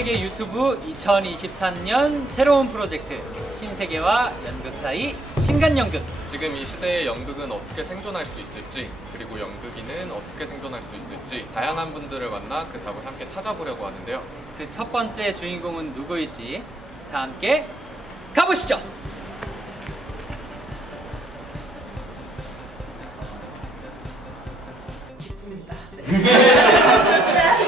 신세계 유튜브 2023년 새로운 프로젝트 신세계와 연극 사이 신간연극. 지금 이 시대의 연극은 어떻게 생존할 수 있을지, 그리고 연극인은 어떻게 생존할 수 있을지 다양한 분들을 만나 그 답을 함께 찾아보려고 하는데요. 그 첫 번째 주인공은 누구일지 다 함께 가보시죠.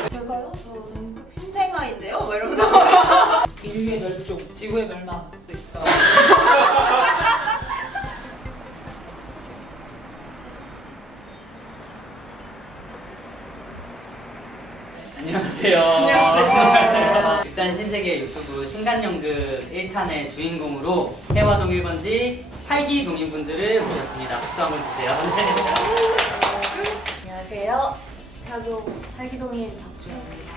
제가요? 저는 신생아인데요? 뭐 이러면서 인류의 멸종, 지구의 멸망. 안녕하세요. 안녕하세요. 일단 신세계 유튜브 신간연극 1탄의 주인공으로 해화동 1번지 활기 동인분들을 모셨습니다. 박수 한번 주세요. 안녕하세요. 해화동 활기동인 박주현입니다.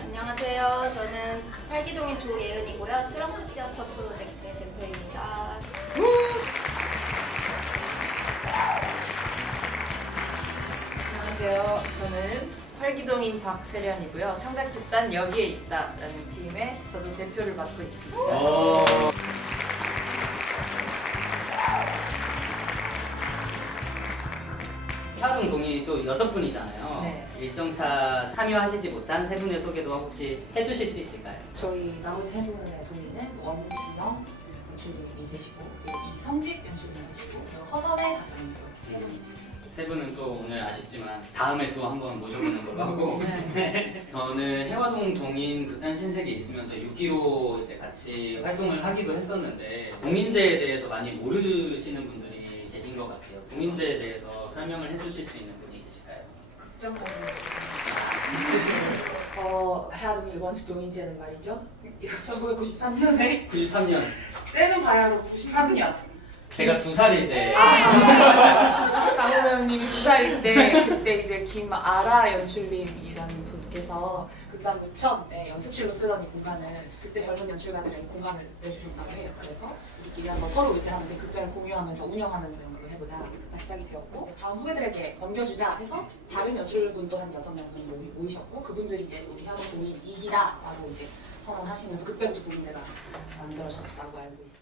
안녕하세요. 저는 활기동인 조예은이고요. 트렁크 시어터 프로젝트의 대표입니다. 안녕하세요. 저는 활기동인 박세련이고요. 창작 집단 여기에 있다라는 팀의 저도 대표를 맡고 있습니다. 해화동 동인이 또 6분이잖아요. 네. 일정차 참여하시지 못한 세 분의 소개도 혹시 해주실 수 있을까요? 저희 나머지 세 분의 동의는 원진영 연출님이 계시고 그리고 이성직 연출님이 계시고 그리고 허선의 작가님 세 분은 또 오늘 아쉽지만 다음에 또 한번 모셔보는 걸로 하고 네. 저는 해화동 동인 극단 신세계에 있으면서 6기로 이제 같이 활동을 하기도 했었는데 동인제에 대해서 많이 모르시는 분들이 계신 것 같아요. 동인제에 대해서 설명을 해주실 수 있는 분이 계실까요? 해화동 일본식 동인제는 말이죠. 1993년에 93년 때는 바야흐로 93년 제가 2살일 때 강호 배우님이 2살일 때 그때 이제 김아라 연출님이라는 분께서 극단 무천의 연습실로 쓰던 이 공간을 그때 젊은 연출가들의 공간을 내주셨다고 해요. 그래서 우리끼리 한번 서로 의지하면서 극장을 공유하면서 운영하면서 연극을 해보자 시작이 되었고 다음 후배들에게 넘겨주자 해서 다른 연출분도 한 6명 모이셨고 그분들이 이제 우리 해화동 동인 2기다라고 이제 선언하시면서 그때부터 동인제가 만들어졌다고 알고 있습니다.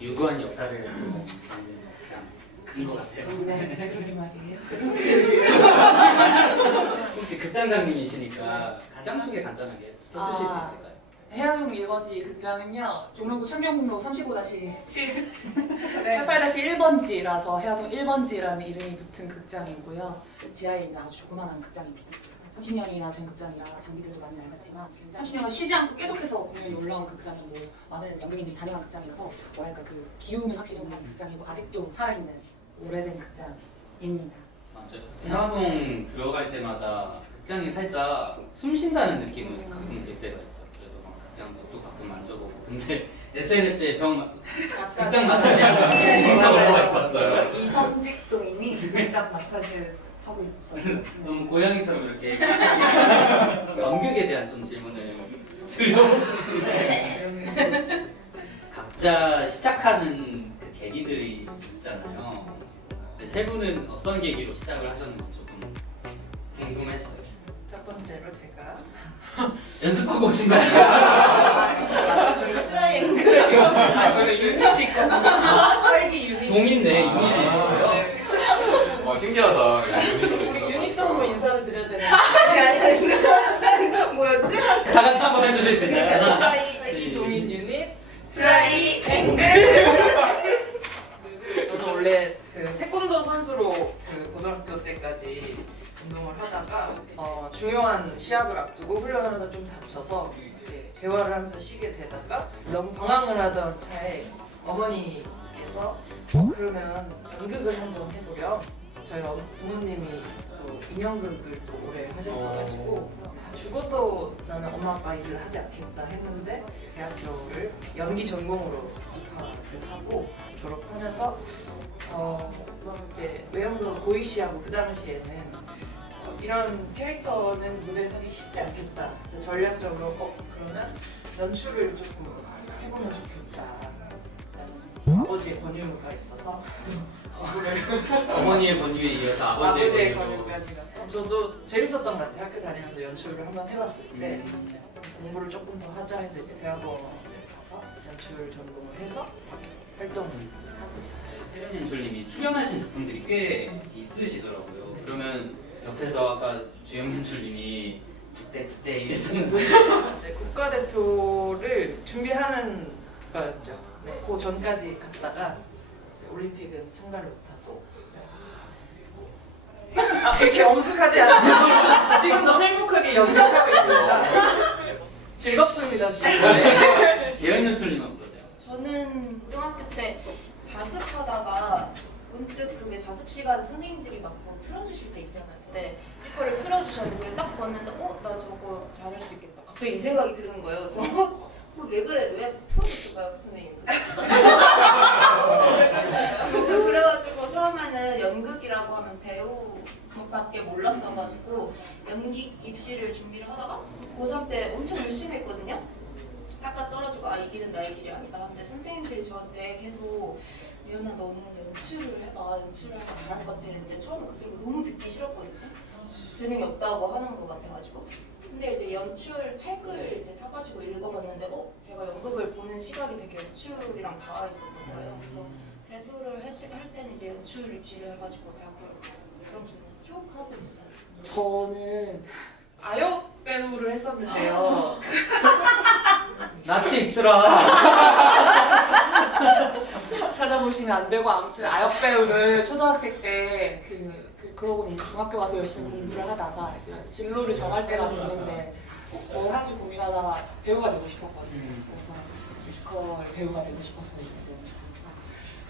유구한 역사를 가장 큰 것 같아요. 네, 그러게 말이에요. 혹시 극장장님이시니까 가장 소개 간단하게 해주실 수 있을까요? 해화동 1번지 극장은요 종로구 청경북로 35-7 88-1번지라서 해화동 1번지라는 이름이 붙은 극장이고요. 지하에 있는 아주 조그마한 극장입니다. 30년이나 된 극장이라 장비들도 많이 낡았지만 30년간 쉬지 않고 계속해서 공연이 올라온 극장이고 많은 연극인들이 다녀간 극장이라서 뭐랄까 그 기운은 확실히 있는 극장이고 아직도 살아있는 오래된 극장입니다. 맞아요. 해화동 들어갈 때마다 극장이 살짝 숨 쉰다는 느낌을 가끔 들 때가 있어요. 그래서 막 극장 것도 가끔 만져보고 근데 SNS에 극장 마사지 하는 영상을 많이 봤어요. 이성직 동인이 극장 마사지 하고 있어요. 너무 고양이처럼 이렇게 연극에 대한 좀 질문을 드려보고 싶은데 각자 시작하는 그 계기들이 있잖아요. 세 분은 어떤 계기로 시작을 하셨는지 조금 궁금했어요. 첫 번째로 제가 연습하고 오신 거 아니에요? 맞아 저희가 트라이앵글. 저희가 유닛이 있거든요. 활기 유닛. 동인네 유닛이 있고요. 와, 신기하다. 우리 유닛도 한번 인사를 드려야 되는데. 아니 뭐였지? 다 같이 한번 해주실 수 있나요? 하나, 트라이 동인 유닛. 트라이앵글. 저도 원래 그 태권도 선수로 그 고등학교 때까지 운동을 하다가 중요한 시합을 앞두고 훈련을 하다 좀 다쳐서 이렇게 재활을 하면서 쉬게 되다가 너무 방황을 하던 차에 어머니께서 그러면 연극을 한번 해보렴. 저희 부모님이 또 인형극을 또 오래 하셨어가지고 죽어도 나는 엄마 아빠 일을 하지 않겠다 했는데 대학교를 연기 전공으로 입학을 하고 졸업하면서 이제 외형도 고이시하고 그 당시에는 이런 캐릭터는 무대에 서기 쉽지 않겠다. 그래서 전략적으로 그러면 연출을 조금 해보면 좋겠다. 아버지의 권유가 있어서 어머니의 권유에 이어서 아버지의 권유로. 권유까지 가서 저도 재밌었던 것 같아요. 학교 다니면서 연출을 한번 해봤을 때 공부를 조금 더 하자 해서 이제 대학원에 가서 연출 전공을 해서 밖에서 활동을 하고 있어요. 세련 연출님이 출연하신 작품들이 꽤 있으시더라고요. 그러면 옆에서 아까 주영 연출님이 그때 이랬었는데 네, 국가대표를 준비하는 거였죠. 네, 그 전까지 갔다가 이제 올림픽은 참가를 못하고 이렇게 엄숙하지 않죠? 지금 너무 행복하게 연기하고 있습니다. 즐겁습니다 지금. 예은 연출님은 어떠세요? 저는 고등학교 때 자습하다가 문득 그게 자습 시간에 선생님들이 막 뭐 틀어주실 때 있잖아요. 그때 뮤지컬을 틀어주셨는데 딱 봤는데 나 저거 잘할 수 있겠다. 갑자기 이 생각이 드는 거예요. 그래서 왜 그래? 왜 틀어줬을까요, 그 선생님? 그래가지고 처음에는 연극이라고 하면 배우밖에 몰랐어가지고 연기 입시를 준비를 하다가 고3 때 엄청 열심히 했거든요. 싹 다 떨어지고 이 길은 나의 길이 아니다. 근데 선생님들이 저한테 계속 예은아 너는 연출을 해봐. 연출을 하면 잘할 것 같아. 이랬는데 처음에 그 소리 너무 듣기 싫었거든요. 재능이 없다고 하는 것 같아가지고. 근데 이제 연출 책을 이제 사가지고 읽어봤는데 제가 연극을 보는 시각이 되게 연출이랑 닿아 있었던 거예요. 그래서 재수를 할 때는 이제 연출 입시를 해가지고 대학을 그럼 저는 쭉 하고 있어요. 저는 아역 배우를 했었는데요. 낯이 익더라. 찾아보시면 안 되고 아무튼 아역 배우를 초등학생 때 그러고 이제 중학교 가서 열심히 공부를 하다가 이제 진로를 정할 때가 됐는데 뭘 할지 고민하다가 배우가 되고 싶었거든요. 그래서 뮤지컬 배우가 되고 싶었어요.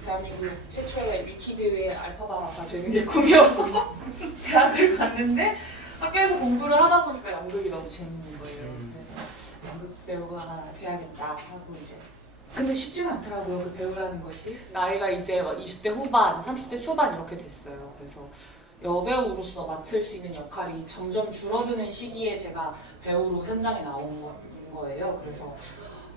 대한민국 최초의 위키드의 알파바가 되는 게 꿈이어서 대학을 갔는데 학교에서 공부를 하다 보니까 연극이 너무 재밌는 거예요. 그래서 연극 배우가 돼야겠다 하고 이제 근데 쉽지가 않더라고요. 그 배우라는 것이 나이가 이제 20대 후반, 30대 초반 이렇게 됐어요. 그래서 여배우로서 맡을 수 있는 역할이 점점 줄어드는 시기에 제가 배우로 현장에 나온 거예요. 그래서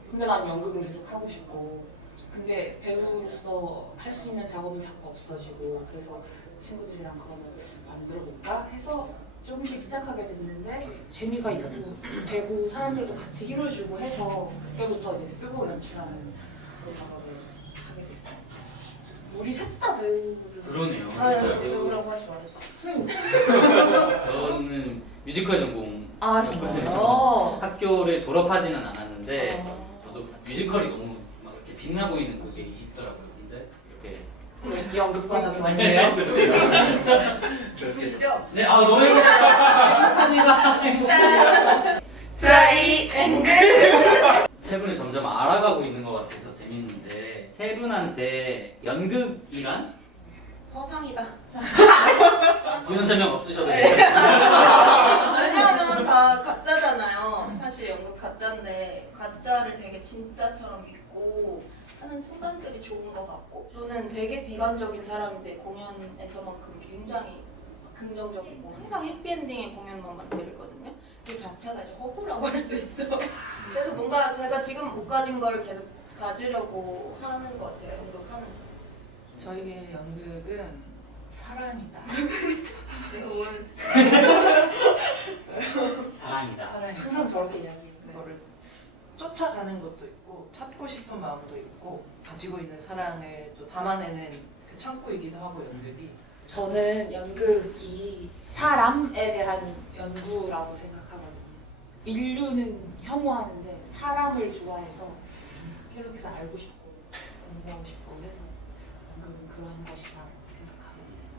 근데 난 연극을 계속 하고 싶고 근데 배우로서 할 수 있는 작업이 자꾸 없어지고 그래서 친구들이랑 그러면 만들어볼까 해서 조금씩 시작하게 됐는데 재미가 있고 되고 사람들도 같이 힘을 주고 해서 그때부터 이제 쓰고 연출하는 그런 작업을 하게 됐어요. 우리 셋 다 배우를 그러네요. 배우라고 하지 말았어. 저는 뮤지컬 전공. 정말요? 학교를 졸업하지는 않았는데 저도 뮤지컬이 너무 막 이렇게 빛나 보이는 그게 있더라고요. 근데 이렇게 연극 바닥에 왔네요. 보시죠? 네, 너무 행복합니다. 트라이앵글. 세 분을 점점 알아가고 있는 것 같아서 재밌는데 세 분한테 연극이란? 허상이다. 부연 설명 없으셔도 네. 돼요. 왜냐하면 다 가짜잖아요. 사실 연극 가짜인데 가짜를 되게 진짜처럼 믿고 하는 순간들이 좋은 것 같고 저는 되게 비관적인 사람인데 공연에서만큼 굉장히 긍정적이고 항상 해피엔딩의 공연만 만들거든요. 그 자체가 이제 허구라고 할 수 있죠. 그래서 뭔가 제가 지금 못 가진 걸 계속 가지려고 하는 것 같아요. 연극하면서. 저에게 연극은 사랑이다. 사랑이다. 항상 저렇게 이야기해요. 그거를 쫓아가는 것도 있고 찾고 싶은 마음도 있고 가지고 있는 사랑을 또 담아내는 그 창구이기도 하고 연극이 저는 연극이 사람에 대한 연구라고 생각하거든요. 인류는 혐오하는데 사람을 좋아해서 계속해서 알고 싶고 공부하고 싶고 해서 연극은 그런 것이다 생각하고 있습니다.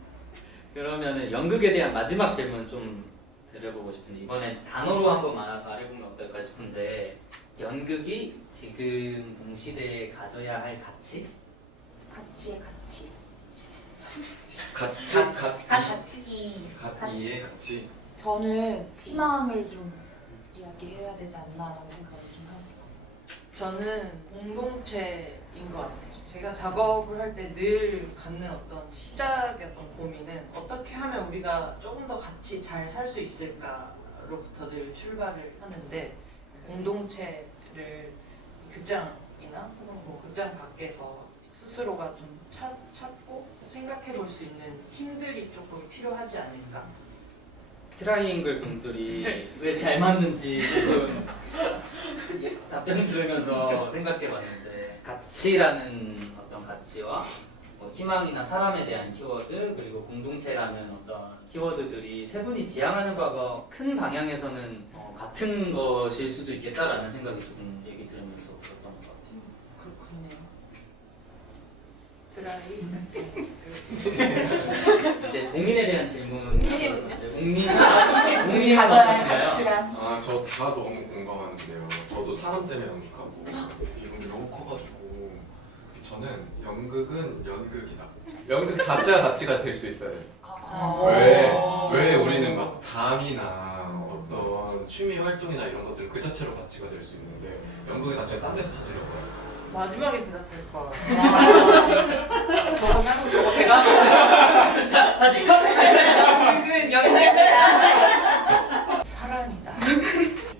그러면은 연극에 대한 마지막 질문 좀 드려보고 싶은데 이번엔 단어로 한번 말해보면 어떨까 싶은데 연극이 지금 동시대에 가져야 할 가치? 가치의 가치. 같이 가치. 같이 저는 희망을 좀 이야기해야 되지 않나라는 생각을 좀 하고 있거든요. 저는 공동체인 것 같아요. 제가 작업을 할 때 늘 갖는 어떤 시작의 어떤 고민은 어떻게 하면 우리가 조금 더 같이 잘 살 수 있을까로부터 늘 출발을 하는데 공동체를 극장이나 혹은 뭐 극장 밖에서 스스로가 좀 찾고 생각해 볼 수 있는 힘들이 조금 필요하지 않을까. 트라이앵글 분들이 왜 잘 맞는지 지금 답변 들으면서 생각해봤는데 가치라는 어떤 가치와 뭐 희망이나 사람에 대한 키워드 그리고 공동체라는 어떤 키워드들이 세 분이 지향하는 바가 큰 방향에서는 같은 것일 수도 있겠다라는 생각이 조금 얘기 들으면서 들었던 것 같아요. 그렇군요. 드라이. 이제 동인에 대한 질문. 동인은요? 동민이 가져야 가져야 할 가치관. 다 너무 공감하는데요. 저도 사람 때문에 연극하고 이런 게 너무 커가지고 저는 연극은 연극이다. 연극 자체가 가치가 될 수 있어요. 왜 우리는 막 잠이나 어떤 취미 활동이나 이런 것들 그 자체로 가치가 될 수 있는데 연극의 가치를 딴 데서 찾으려고 해요. 마지막에 대답할 거야. 저거 사고 저거 제가 자, 다시. 그 연극 사람이다.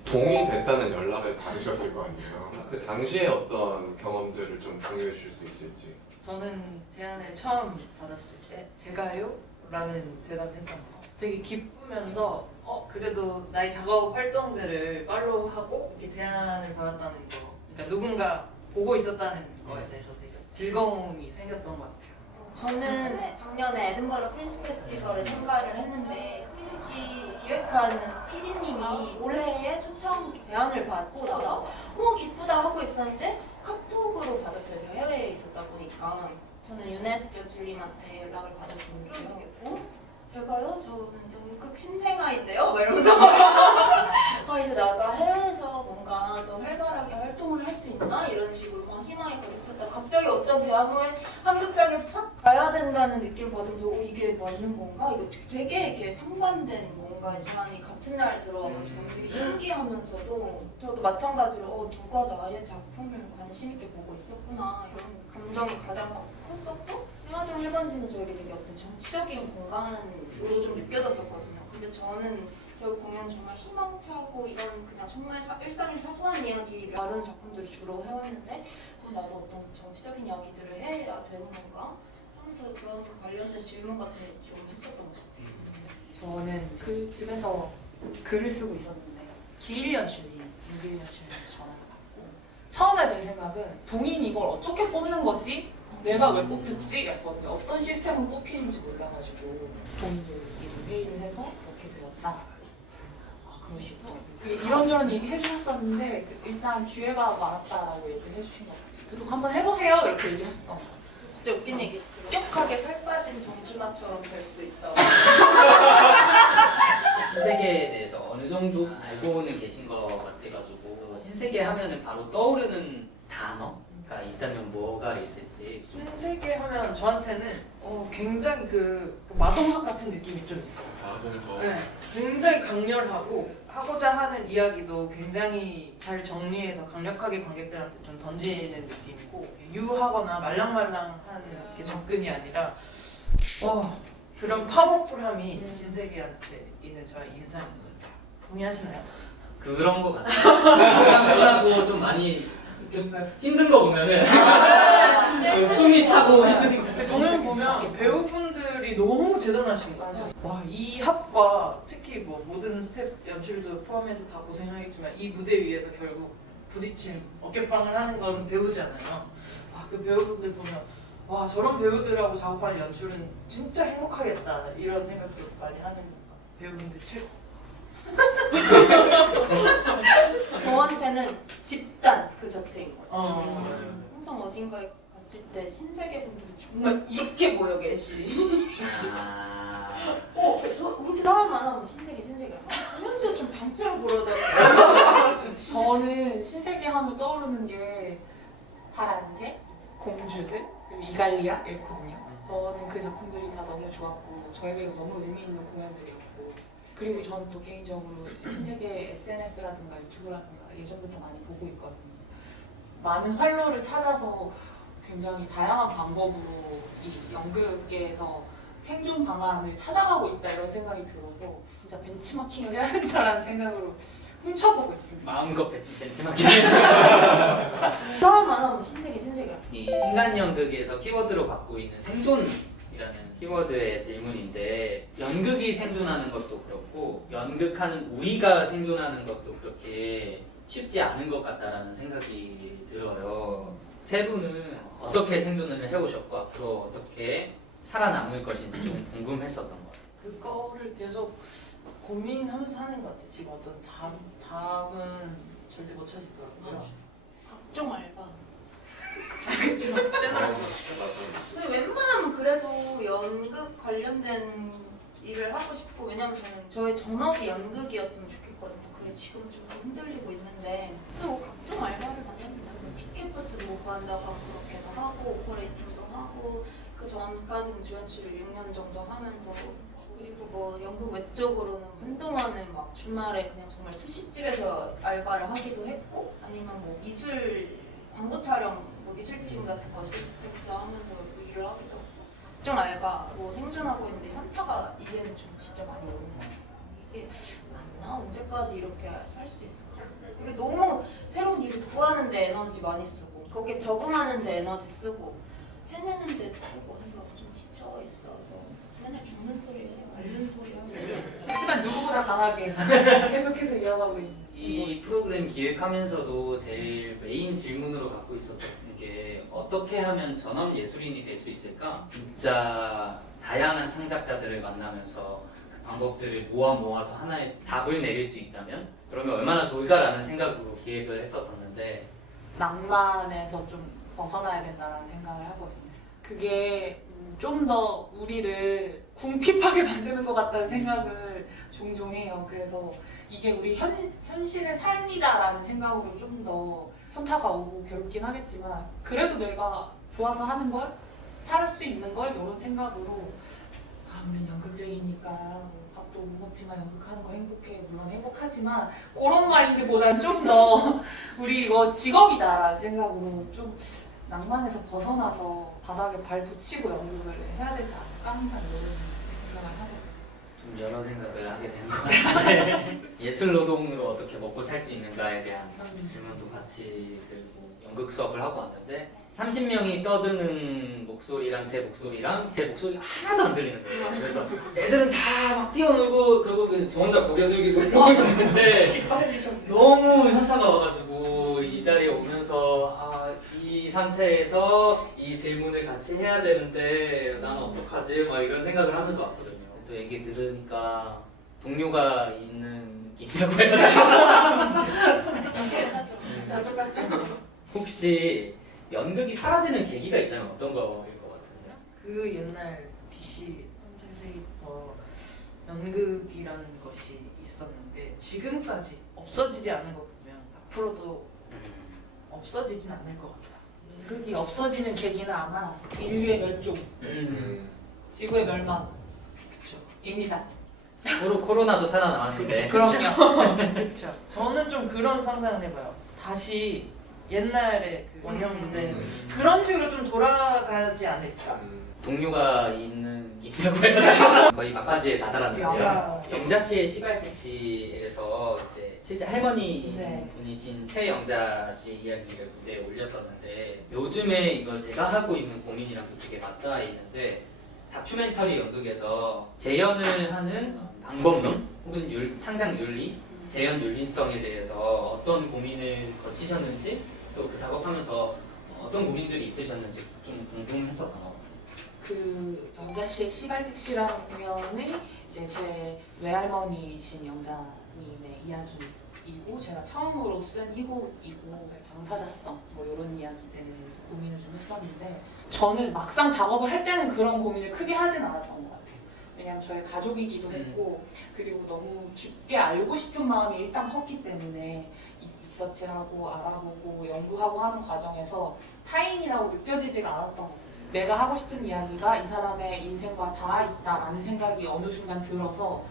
동이 됐다는 연락을 받으셨을 거 아니에요. 그 당시에 어떤 경험들을 좀 공유해 주실 수 있을지. 저는 제안을 처음 받았을 때 제가요? 라는 대답을 했던 거. 되게 기쁘면서 그래도 나의 작업 활동들을 팔로우하고 이렇게 제안을 받았다는 거. 그러니까 누군가 보고 있었다는 거에 대해서 되게 즐거움이 생겼던 것 같아요. 저는 작년에 에든버러 프린지 페스티벌에 참가를 했는데 프린지 기획하는 PD님이 올해의 초청 제안을 받고 나서 기쁘다 하고 있었는데 카톡으로 받았어요. 제가 해외에 있었다 보니까 저는 유네스코 진님한테 연락을 받았습니다. 제가요? 저는 연극 신생아인데요? 막 이러면서 이제 나가 해외에서 뭔가 더 활발하게 활동을 할 수 있나? 이런 식으로 막 희망이 가득찼다. 갑자기 어떤 대학로에 한극장에 팍 가야 된다는 느낌을 받으면서 이게 맞는 건가? 이거 되게 이렇게 상반된 뭔가의 제안이 같은 날 들어와가지고 되게 신기하면서도 저도 마찬가지로 누가 나의 작품을 관심 있게 보고 있었구나 이런 감정이 가장 컸었고 해화동 1번지는 저에게 되게 어떤 정치적인 공간으로 좀 느껴졌었거든요. 근데 저는 저 공연 정말 희망차고 이런 그냥 정말 일상의 사소한 이야기를 다루는 작품들을 주로 해왔는데 그럼 나도 어떤 정치적인 이야기들을 해야 되는 건가? 하면서 그런 관련된 질문 같은 게 좀 했었던 것 같아요. 저는 그 집에서 글을 쓰고 있었는데 김길연출님에서 전화를 받고 처음에 든 생각은 동인 이걸 어떻게 뽑는 거지? 내가 왜 뽑혔지? 였거든요. 어떤 시스템으로 뽑히는지 몰라가지고 동인들끼리 회의를 해서 그렇게 되었다. 그러시고 이런저런 얘기 해주셨었는데 일단 기회가 많았다라고 얘기를 해주신 것 같아요. 계속 한번 해보세요 이렇게 얘기하셨던 것 같아요. 진짜 웃긴 얘기. 급격하게 살 빠진 정준하처럼 될 수 있다고. 신세계에 대해서 어느 정도 알고는 계신 것 같아가지고 신세계 하면은 바로 떠오르는 단어가 있다면 뭐가 있을지. 신세계 하면 저한테는 굉장히 그 마동석 같은 느낌이 좀 있어요. 마동석. 네, 굉장히 강렬하고 하고자 하는 이야기도 굉장히 잘 정리해서 강력하게 관객들한테 좀 던지는 느낌이고 유하거나 말랑말랑한 이렇게 접근이 아니라 그런 파워풀함이 신세계한테 있는 저의 인상인 것 같아요. 동의하시나요? 그런 거 같아요. 하고 좀 많이 힘든 거 보면은 숨이 차고 힘든 거. 저는 보면 배우분들이 너무 대단하신 것 같아요. 이 합과 특히 뭐 모든 스텝 연출도 포함해서 다 고생하겠지만 이 무대 위에서 결국 부딪힌 어깨빵을 하는 건 배우잖아요. 그 배우분들 보면 저런 배우들하고 작업하는 연출은 진짜 행복하겠다 이런 생각도 많이 하는 배우분들 최고. 저한테는 집단 그 자체인 것 같아요. 맞아요. 항상 어딘가에 갔을 때 신세계 분들이 정말 이렇게 모여 계시. 그렇게 사람 많으면 신세계 하면서 좀 단체로 보러다니고. 저는 신세계 하면 떠오르는 게 파란색, 공주들, 그리고 이갈리아 이렇거든요. 저는 그 작품들이 다 너무 좋았고 저에게 너무 의미 있는 공연들이었고 그리고 저는 또 개인적으로 신세계 SNS라든가 유튜브라든가 예전부터 많이 보고 있거든요. 많은 활로를 찾아서 굉장히 다양한 방법으로 이 연극계에서 생존 방안을 찾아가고 있다 이런 생각이 들어서 진짜 벤치마킹을 해야 된다라는 생각으로 훔쳐보고 있습니다. 마음껏 벤치마킹. 처음 만나면 신세계라. 이 신간 연극에서 키워드로 갖고 있는 생존이라는 키워드의 질문인데 연극이 생존하는 것도 그렇고 연극하는 우리가 생존하는 것도 그렇게 쉽지 않은 것 같다라는 생각이 들어요. 세 분은 어떻게 생존을 해오셨고 앞으로 어떻게 살아남을 것인지 좀 궁금했었던 것 같아요. 그거를 계속 고민하면서 사는 것 같아요. 지금 어떤 답은 절대 못 찾을 거고요. 각종 알바. 그쵸? 떼놓았어. 근데 웬만하면 그래도 연극 관련된 일을 하고 싶고 왜냐면 저의 전업이 연극이었으면 좋겠거든요. 그게 지금 좀 흔들리고 있는데 근데 뭐 각종 알바를 많이 합니다. 뭐 티켓버스도 구한다고 하면 그렇게도 하고 오퍼레이팅도 하고 그 전까지는 주연출을 6년 정도 하면서 그리고 뭐 연극 외적으로는 한동안은 막 주말에 그냥 정말 스시집에서 알바를 하기도 했고 아니면 뭐 미술 광고 촬영 뭐 미술팀 같은 거 어시스턴트 하면서 뭐 일을 하기도 하고 각종 알바로 생존하고 있는데 현타가 이제는 좀 진짜 많이 오는 것 같아요. 이게 맞나? 언제까지 이렇게 살 수 있을까? 그리고 너무 새로운 일을 구하는데 에너지 많이 쓰고 거기에 적응하는데 에너지 쓰고 해내는데 쓰고 해서 좀 지쳐 있어서 맨날 죽는 소리 해요. 앓는 소리 하고 하지만 누구보다 강하게 계속해서 이어가고 있는. 이 프로그램 기획하면서도 제일 메인 질문으로 갖고 있었던 게 어떻게 하면 전업 예술인이 될 수 있을까? 진짜 다양한 창작자들을 만나면서 그 방법들을 모아서 하나의 답을 내릴 수 있다면 그러면 얼마나 좋을까라는 생각으로 기획을 했었었는데 낭만에서 좀 벗어나야 된다는 생각을 하거든요. 그게 좀 더 우리를 궁핍하게 만드는 것 같다는 생각을 종종 해요. 그래서 이게 우리 현실의 삶이다라는 생각으로 좀 더 현타가 오고 괴롭긴 하겠지만 그래도 내가 좋아서 하는 걸, 살을 수 있는 걸 이런 생각으로 우린 연극쟁이니까 뭐 밥도 못 먹지만 연극하는 거 행복해. 물론 행복하지만 그런 마인드보다는 좀 더 우리 이거 직업이다라는 생각으로 좀 낭만에서 벗어나서 바닥에 발 붙이고 연극을 해야 되지 않을까 항상 이런 생각을 하거든요. 좀 여러 생각을 하게 된 것 같은데 예술 노동으로 어떻게 먹고 살 수 있는가에 대한 질문도 같이 들고 연극 수업을 하고 왔는데 30명이 떠드는 목소리랑 제 목소리가 하나도 안 들리는 거예요. 그래서 애들은 다 막 뛰어놀고 그리고 저 혼자 고개 숙이고 이러고 있는데 너무 현타가 와가지고 이 자리에 오면서 이 상태에서 이 질문을 같이 해야 되는데 나는 어떡하지? 막 이런 생각을 하면서 왔거든요. 또 얘기 들으니까 동료가 있는 느낌이라고 해야 되나? 나도 같죠. 혹시 연극이 사라지는 계기가 있다면 어떤 거일 것 같으세요? 그 옛날 BC 3세기부터 연극이라는 것이 있었는데 지금까지 없어지지 않은 거 보면 앞으로도 없어지진 않을 것 같다. 연극이 없어지는 계기는 아마 인류의 멸종, 지구의 멸망 그렇죠. 입니다. 코로나도 살아남았는데 그럼요. 그렇죠. 저는 좀 그런 상상을 해봐요. 다시 옛날의 그 원형인데 그런 식으로 좀 돌아가지 않을까? 동료가 있는 길이라고 해야 되나? 거의 막바지에 다다랐는데요. 야. 영자 씨의 시발택시에서 이제 실제 할머니 네. 분이신 최영자 씨 이야기를 무대에 올렸었는데 요즘에 이거 제가 하고 있는 고민이랑 되게 맞닿아 있는데 다큐멘터리 연극에서 재연을 하는 방법론 혹은 창작 윤리, 재연 윤리성에 대해서 어떤 고민을 거치셨는지 또 그 작업하면서 어떤 고민들이 있으셨는지 좀 궁금했었던 것 같아요. 그 영자 씨의 시발택시라는 공연이 이제 제 외할머니이신 영자님의 이야기이고 제가 처음으로 쓴 희곡이고 당사자성 뭐 이런 이야기들에 대해서 고민을 좀 했었는데 저는 막상 작업을 할 때는 그런 고민을 크게 하진 않았던 것 같아요. 왜냐하면 저의 가족이기도 했고 그리고 너무 깊게 알고 싶은 마음이 일단 컸기 때문에 리서치하고 알아보고 연구하고 하는 과정에서 타인이라고 느껴지지가 않았던 것 같아요. 내가 하고 싶은 이야기가 이 사람의 인생과 닿아 있다라는 생각이 어느 순간 들어서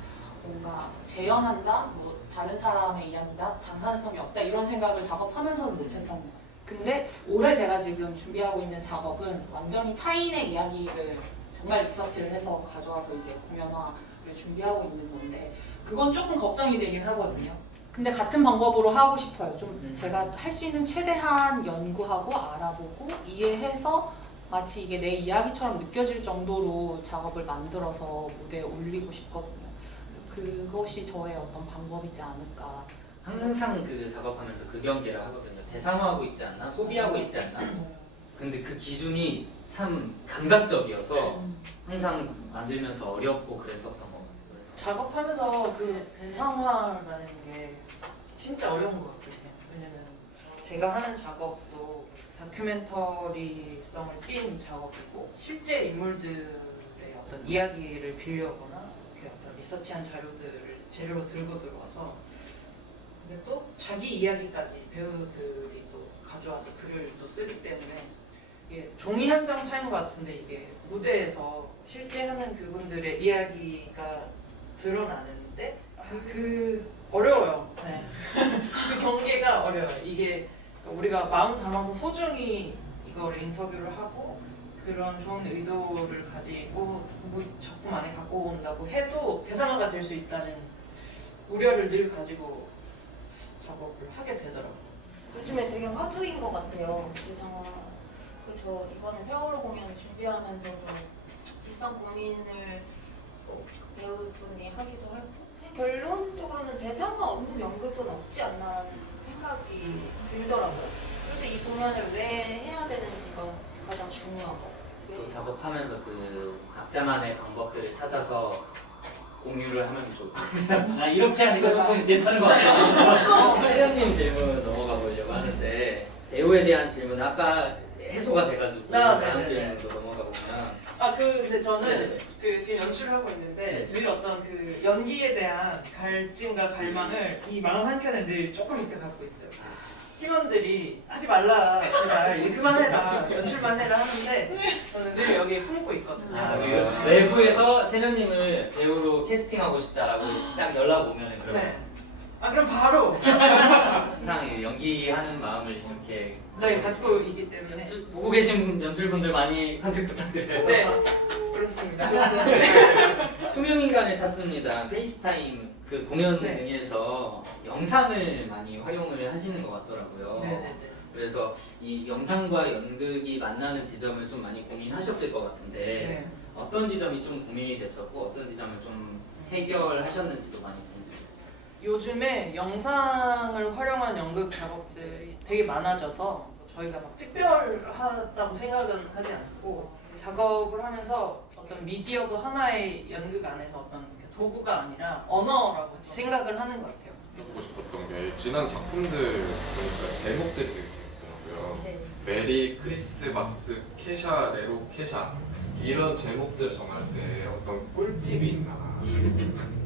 뭔가 재현한다, 뭐 다른 사람의 이야기다, 당사자성이 없다 이런 생각을 작업하면서는 못했던 것 같아요. 근데 올해 제가 지금 준비하고 있는 작업은 완전히 타인의 이야기를 정말 리서치를 해서 가져와서 이제 공연화를 준비하고 있는 건데 그건 조금 걱정이 되긴 하거든요. 근데 같은 방법으로 하고 싶어요. 좀 제가 할 수 있는 최대한 연구하고 알아보고 이해해서 마치 이게 내 이야기처럼 느껴질 정도로 작업을 만들어서 무대에 올리고 싶거든요. 그것이 저의 어떤 방법이지 않을까. 항상 그 작업하면서 그 경계를 하거든요. 대상화하고 있지 않나? 소비하고 있지 않나? 근데 그 기준이 참 감각적이어서 항상 만들면서 어렵고 그랬었던 것 같아요. 작업하면서 그 대상화라는 게 진짜 어려운 것 같거든요. 왜냐면 제가 하는 작업도 다큐멘터리성을 띈 작업이고 실제 인물들의 어떤 이야기를 빌려거나 이렇게 어떤 리서치한 자료들을 재료로 들고 들어와서 근데 또 자기 이야기까지 배우들이 또 가져와서 글을 또 쓰기 때문에 이게 종이 한 장 차인 것 같은데 이게 무대에서 실제 하는 그분들의 이야기가 드러나는데 그 어려워요. 네. 그 경계가 어려워요. 이게 우리가 마음 담아서 소중히 이걸 인터뷰를 하고 그런 좋은 의도를 가지고 작품 안에 갖고 온다고 해도 대상화가 될 수 있다는 우려를 늘 가지고 작업을 하게 되더라고요. 요즘에 되게 화두인 것 같아요. 대상화. 저 이번에 세월호 공연 준비하면서도 비슷한 고민을 배우분이 하기도 하고 결론적으로는 대상화 없는 연극은 없지 않나라는 생각이 들더라고요. 그래서 이 공연을 왜 해야 되는지가 가장 중요하고 또 작업하면서 그 각자만의 방법들을 찾아서 공유를 하면 좋을 것 같아요. 아, 이렇게 하는 거 조금 괜찮은 것 같아요. 세련님 질문 넘어가 보려고 하는데 배우에 대한 질문 아까 해소가 돼가지고 다음 네네네. 질문으로 넘어가 보면 근데 저는 네네네. 그 지금 연출을 하고 있는데 네네. 늘 어떤 그 연기에 대한 갈증과 갈망을 이 마음 한켠에 늘 조금 있게 갖고 있어요. 팀원들이 하지 말라 제발 일 그만해라 연출만 해라 하는데 저는 늘 여기 품고 있거든요. 아, 외부에서 세련님을 배우로 캐스팅하고 싶다라고 딱 연락 오면은 그러면 네. 그럼 바로 항상 연기하는 마음을 이렇게 네 갖고 있기 때문에 보고 계신 연출분들 많이 컨택 부탁드려요. 네 그렇습니다. 투명인간을 찾습니다. 페이스타임 그 공연 네. 등에서 영상을 많이 활용을 하시는 것 같더라고요. 네네네. 그래서 이 영상과 연극이 만나는 지점을 좀 많이 고민하셨을 것 같은데 네. 어떤 지점이 좀 고민이 됐었고 어떤 지점을 좀 해결하셨는지도 많이 궁금했었어요. 요즘에 영상을 활용한 연극 작업들이 되게 많아져서 저희가 막 특별하다고 생각은 하지 않고 작업을 하면서 어떤 미디어 그 하나의 연극 안에서 어떤 도구가 아니라 언어라고 생각을 하는 것 같아요. 듣고 싶었던 게 지난 작품들 보니까 제목들이 되게 재밌더라고요. 네. 메리 크리스마스 케샤 레로 케샤 이런 제목들 정할 때 어떤 꿀팁이 있나?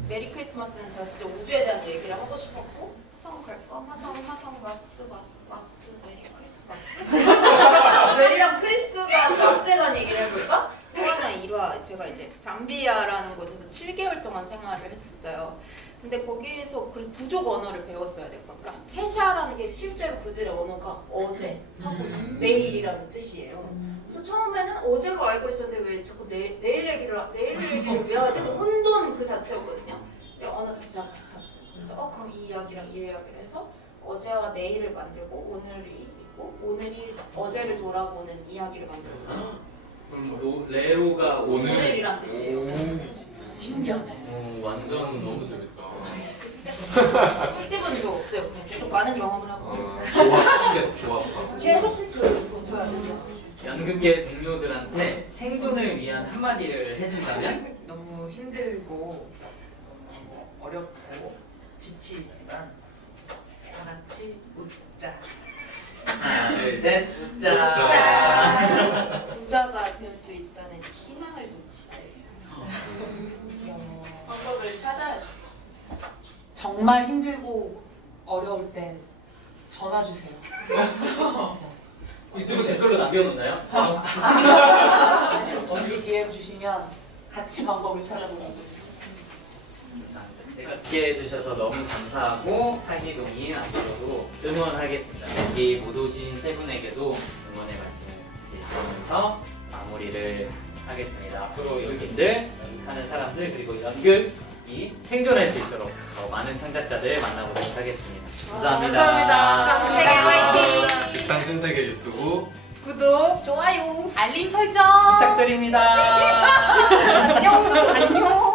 메리 크리스마스는 제가 진짜 우주에 대한 얘기를 하고 싶었고 화성 갈까? 화성 마스 메리 크리스마스 메리랑 크리스가 마스에 관한 얘기를 해볼까? 또 하나 일화 제가 이제 잠비아라는 곳에서 7개월 동안 생활을 했었어요. 근데 거기에서 그 부족 언어를 배웠어야 될 것 같아요. 케샤라는 게 실제로 그들의 언어가 어제 하고 내일이라는 뜻이에요. 그래서 처음에는 어제로 알고 있었는데 왜 자꾸 내일 얘기를 왜 하지? 혼돈 그 자체거든요. 근데 언어 자체가 같았어요. 그래서 그럼 이 이야기랑 이 이야기를 해서 어제와 내일을 만들고 오늘이 있고 오늘이 어제를 돌아보는 이야기를 만들고 그럼 레로가 오늘이란 뜻이에요. 신기하네. 완전 너무 재밌다. 진짜 꿀팁은 좀 없어요. 그냥 계속 많은 경험을 하고 좋았어. 계속 고쳐야 되죠. 연극계 동료들한테 생존을 위한 한마디를 해준다면? 너무 힘들고 어렵고 지치지만 다 같이 웃자. 하나, 둘, 셋, 웃자. 웃자. 부자가 될 수 있다는 희망을 놓지 말자. 방법을 찾아야죠. 정말 힘들고 어려울 땐 전화 주세요. 유튜브 댓글로 남겨놓나요? 언제 기회 주시면 같이 방법을 찾아보고 감사합니다. 제가 듣게 해주셔서 너무 감사하고 팔기동인 앞으로도 응원하겠습니다. 여기 못 오신 세 분에게도 응원의 말씀을 같이 하면서 마무리를 하겠습니다. 앞으로 여기들 하는 사람들 그리고 연극이 생존할 수 있도록 더 많은 창작자들 만나보도록 하겠습니다. 감사합니다. 감사합니다. 신세계 화이팅! 직당 신세계 유튜브 구독 좋아요. 알림 설정 부탁드립니다. 안녕. 안녕.